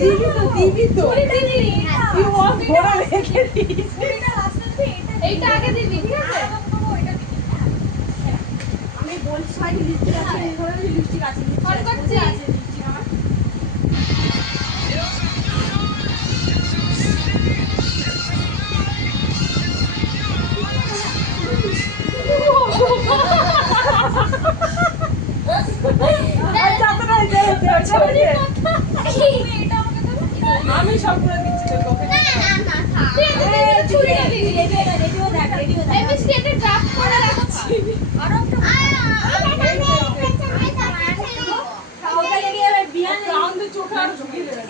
দিবি তো তুই ওয়ান ঘোড়া রেখে দিস এইটা আগে দিবি ঠিক আছে আমি বলছি ভাই লিপস্টিক আছে এই ধরনের লিপস্টিক আছে ফোন করছি লিপস্টিক আমার আমি সব করে দিচ্ছি তোকে না ছুরিটা দিবি রেডিও দেখ আমি স্টেটে ড্রাফট করে রাখছি আর একটা বিয়ান রাউন্ড চোখে আর ঢুকিয়ে দেবে